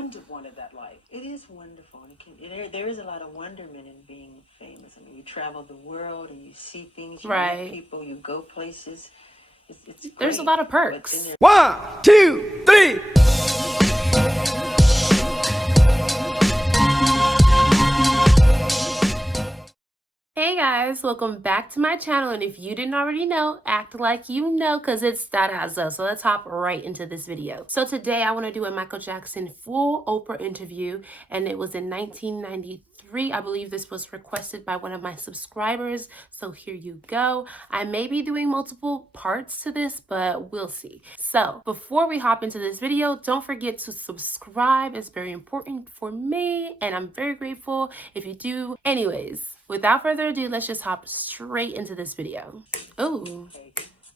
wouldn't have wanted that life. It is wonderful. There is a lot of wonderment in being famous. I mean, you travel the world and you see things, you meet people, you go places. It's There's great. a lot of perks. 1, 2, 3. Hey guys, welcome back to my channel, and if you didn't already know, act like you know, because it's Starazo. So let's hop right into this video. So today I want to do a Michael Jackson full Oprah interview, and it was in 1993. I believe this was requested by one of my subscribers, so here you go. I may be doing multiple parts to this, but we'll see. So before we hop into this video, don't forget to subscribe. It's very important for me, and I'm very grateful if you do. Anyways, without further ado, let's just hop straight into this video. Oh,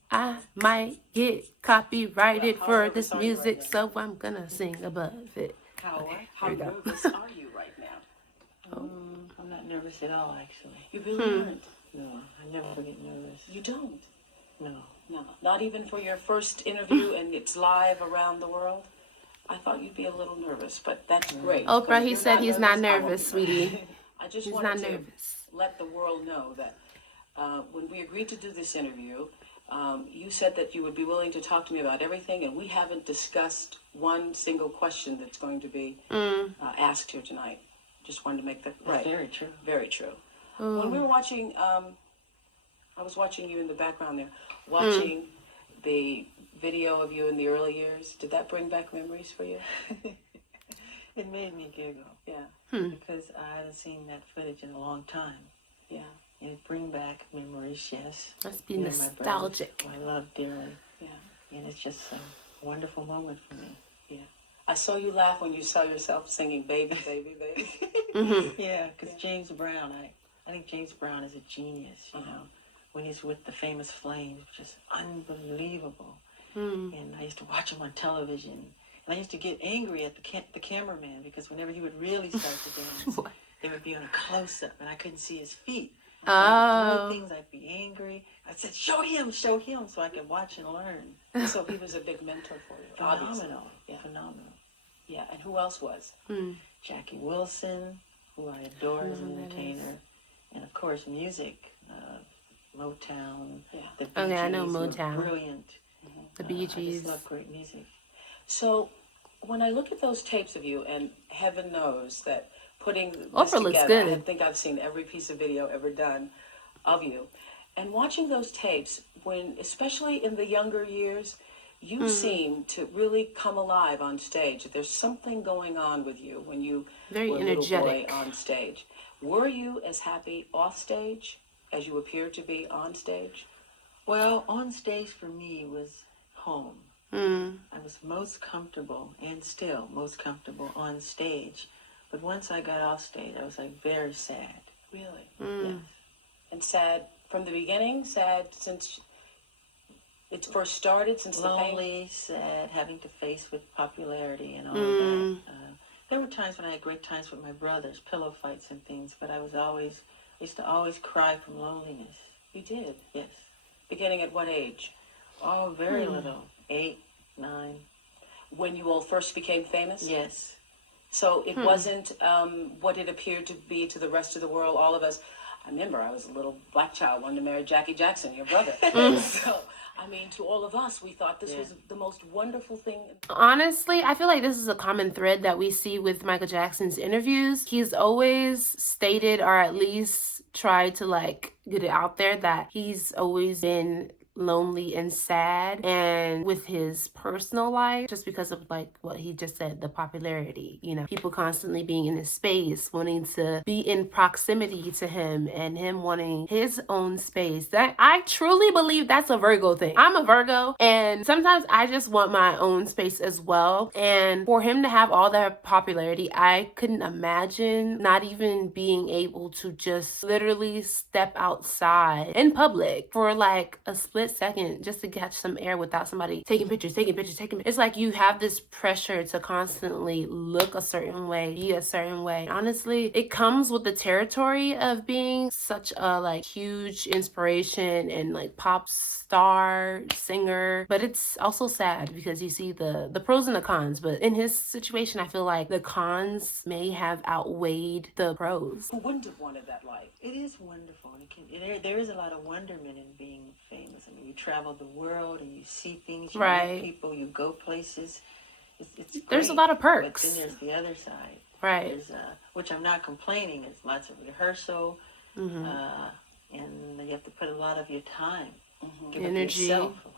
I might get copyrighted for this music, so I'm gonna sing above it. How nervous are you right now? I'm not nervous at all, actually. You really aren't? No, I never get nervous. You don't? No. No. Not even for your first interview and it's live around the world? I thought you'd be a little nervous, but that's great. Oprah, he said he's not nervous, sweetie. I just He's wanted not to nervous. let the world know that when we agreed to do this interview, you said that you would be willing to talk to me about everything, and we haven't discussed one single question that's going to be asked here tonight. Just wanted to make that right. Very true. Very true. When we were watching, I was watching you in the background there, watching the video of you in the early years. Did that bring back memories for you? It made me giggle. Yeah. Because I hadn't seen that footage in a long time. Yeah. And it bring back memories, yes. Must be Me and my nostalgic. brothers, who I love dearly. Yeah. And it's just a wonderful moment for me. Yeah. I saw you laugh when you saw yourself singing "Baby, Baby, Baby." Yeah, because James Brown, I think James Brown is a genius, you know. When he's with the famous Flames, just unbelievable. And I used to watch him on television. And I used to get angry at the cameraman, because whenever he would really start to dance, they would be on a close-up and I couldn't see his feet. So things, I'd be angry. I said, show him, so I could watch and learn. So he was a big mentor for you. Obviously. Phenomenal. Yeah. Phenomenal. Yeah. And who else was? Jackie Wilson, who I adore as an entertainer. And of course, music, Motown. Yeah. The Bee Okay, I know Gees were Motown. brilliant. The Bee I Gees. just love great music. So when I look at those tapes of you, and heaven knows that putting this Oprah looks together, good. I think I've seen every piece of video ever done of you. And watching those tapes, when especially in the younger years, you seem to really come alive on stage. There's something going on with you when you Very were a little energetic. boy on stage. Were you as happy off stage as you appear to be on stage? Well, on stage for me was home. I was most comfortable, and still most comfortable, on stage. But once I got off stage, I was like very sad. Really? Yes. And sad from the beginning? Sad since it first started? Since the fame? Lonely, sad, having to face with popularity and all of that. There were times when I had great times with my brothers, pillow fights and things, but I used to always cry from loneliness. You did? Yes. Beginning at what age? Oh, very little. 8, 9. When you all first became famous? Yes. So it wasn't what it appeared to be to the rest of the world, all of us. I remember I was a little black child, wanted to marry Jackie Jackson, your brother. So, I mean, to all of us, we thought this was the most wonderful thing. Honestly, I feel like this is a common thread that we see with Michael Jackson's interviews. He's always stated, or at least tried to like get it out there, that he's always been lonely and sad, and with his personal life, just because of like what he just said, the popularity, you know, people constantly being in his space, wanting to be in proximity to him, and him wanting his own space. That I truly believe that's a Virgo thing. I'm a Virgo, and sometimes I just want my own space as well. And for him to have all that popularity, I couldn't imagine not even being able to just literally step outside in public for like a split split second just to catch some air without somebody taking pictures. It's like you have this pressure to constantly look a certain way, be a certain way. Honestly, it comes with the territory of being such a like huge inspiration and like pop star singer, but it's also sad because you see the pros and the cons. But in his situation, I feel like the cons may have outweighed the pros. Who wouldn't have wanted that life? It is wonderful. There is a lot of wonderment in being famous. I mean, you travel the world and you see things, you Right. meet people, you go places. It's There's a great. lot of But perks. then there's the other side. Right. There's, which I'm not complaining. There's lots of rehearsal, and you have to put a lot of your time, give up Energy. yourself a lot.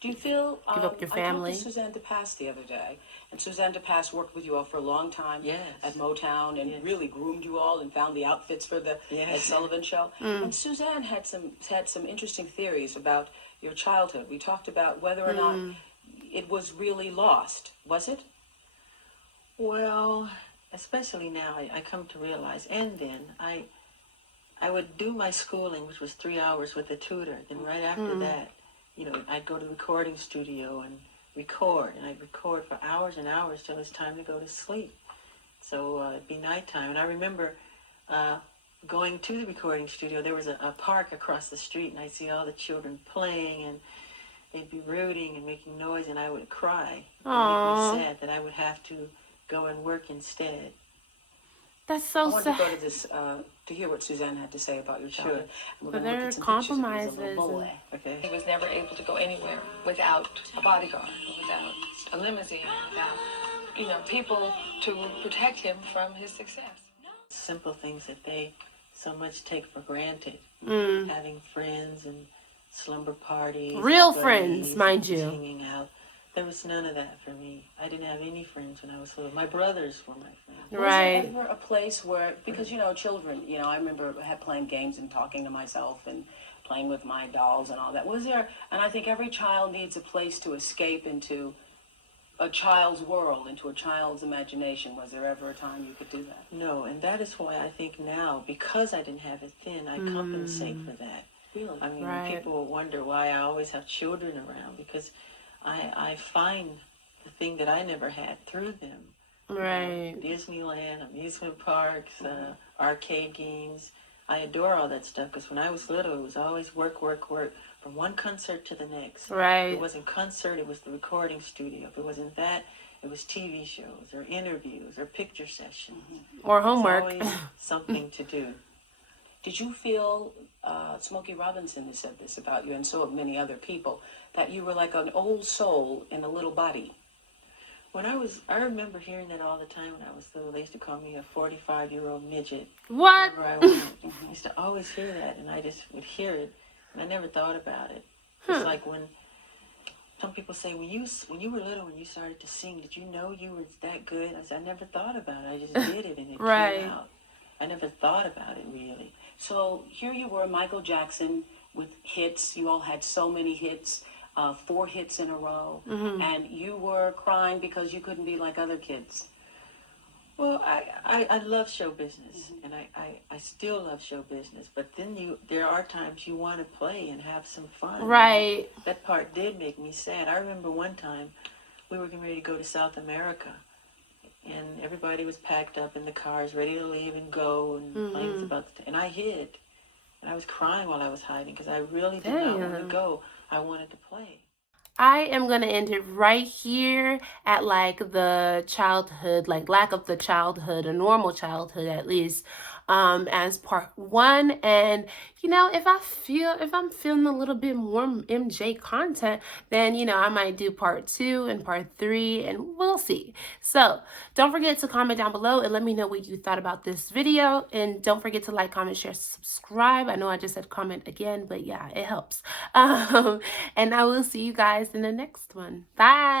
Do you feel Give up your family. I talked to Suzanne DePass the other day, and Suzanne DePass worked with you all for a long time Yes. at Motown and Yes. really groomed you all and found the outfits for the Yes. Ed Sullivan Show. And Suzanne had some interesting theories about your childhood. We talked about whether or not it was really lost. Was it? Well, especially now, I come to realize, and then I would do my schooling, which was 3 hours with a tutor. Then right after that, I'd go to the recording studio and record, and I'd record for hours and hours till it's time to go to sleep. So it'd be nighttime, and I remember going to the recording studio. There was a park across the street, and I'd see all the children playing, and they'd be rooting and making noise, and I would cry. It Aww. made me sad that I would have to go and work instead. That's I so wanted sad. to go to this to hear what Suzanne had to say about your childhood. And we're But gonna look there at are some pictures of you as a compromises little boy. Okay. He was never able to go anywhere without a bodyguard, without a limousine, without, people to protect him from his success. Simple things that they so much take for granted. Mm. Having friends and slumber parties. Real and friends, buddies, mind just you. Hanging out. There was none of that for me. I didn't have any friends when I was little. My brothers were my friends. Right. Was there ever a place where, because children, I remember playing games and talking to myself and playing with my dolls and all that. Was there, and I think every child needs a place to escape into a child's world, into a child's imagination. Was there ever a time you could do that? No, and that is why I think now, because I didn't have it then, I compensate for that. Really? I mean, Right. people wonder why I always have children around, because I find the thing that I never had through them. Right. Disneyland, amusement parks, arcade games. I adore all that stuff, because when I was little, it was always work, from one concert to the next. If Right. it wasn't concert, it was the recording studio. If it wasn't that, it was TV shows or interviews or picture sessions. Or There's homework. always something to do. Did you feel, Smokey Robinson has said this about you and so have many other people, that you were like an old soul in a little body? I remember hearing that all the time when I was little. They used to call me a 45-year-old midget. What? Wherever I went. I used to always hear that, and I just would hear it, and I never thought about it. It's like when some people say, when you were little, when you started to sing, did you know you were that good? I said, I never thought about it. I just did it, and it Right. came out. I never thought about it, really. So here you were, Michael Jackson, with hits. You all had so many hits, 4 hits in a row, and you were crying because you couldn't be like other kids. Well, I love show business, and I still love show business. But then there are times you want to play and have some fun. Right. That part did make me sad. I remember one time we were getting ready to go to South America, and everybody was packed up in the cars, ready to leave and go, and planes about to, and I hid, and I was crying while I was hiding because I really did not want to Damn. go. I wanted to play. I am going to end it right here at like the childhood, like lack of the childhood, a normal childhood at least, as part 1. And, if I'm feeling a little bit more MJ content, then, I might do part 2 and part 3, and we'll see. So don't forget to comment down below and let me know what you thought about this video. And don't forget to like, comment, share, subscribe. I know I just said comment again, but yeah, it helps. And I will see you guys in the next one. Bye.